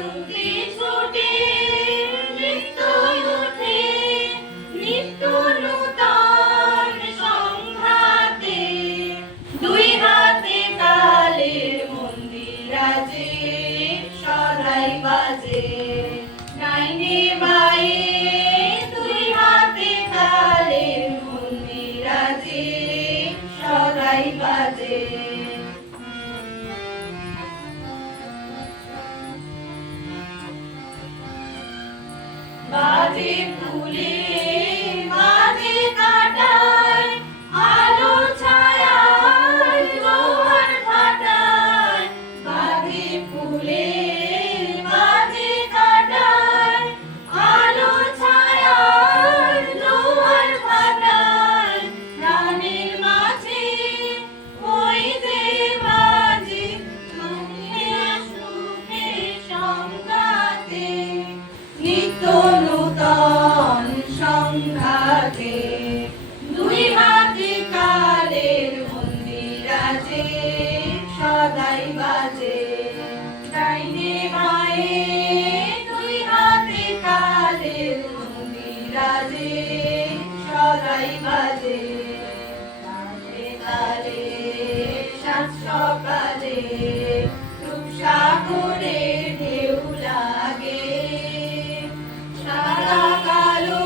যুক্তি ছুটে নৃত্য ওঠে নিত্য নূতন সংঘাতে দুই হাতে কালের মন্দিরাজে সদাই বাজে ডাইনে বায়ে দুই হাতে কালের মন্দিরাজে সদাই বাজে বাজে ফুলে বাজে কাটায় আলো ছায়ায় জোয়ার ভাটায় বাজে ফুলে বাজে কাটায় আলো ছায়ায় জোয়ার ভাটায় প্রাণের মাঝে ওই যে বাজে সুখে সংঘাতে নিত্য নূতন সংঘাতে দুই হাতে কালের মন্দিরাজে সদাই বাজে ডাইনে বায়ে দুই হাতে কালের মন্দিরাজে সদাই বাজে তালে তালে সাত সকালে রূপসাগরে ঢেউ লাগে সাদা কালো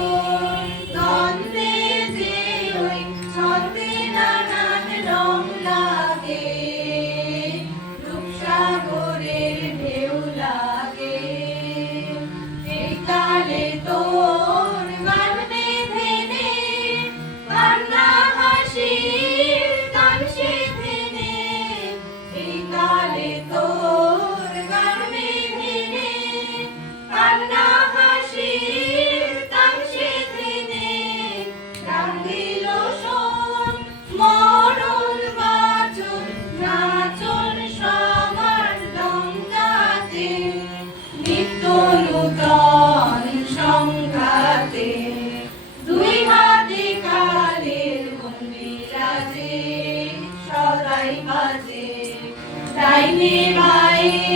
দ্বন্দ্বে যে ওই ছন্দে নানান রং লাগে রূপসাগরের ঢেউ লাগে এই কালে তোর গান বেঁধে নে কান্না হাসির গান সেধে নে এই কালে তোর গান বেঁধে নে কান্না হাসির গান সেধে নে রাঙিল শোন মরণ বাচন নাচন সবার লঙ্কাতে নিত্য নূতন সংঘাতে দুই হাতে কালের মন্দিরাজে সদাই বাজে ডাইনে বায়ে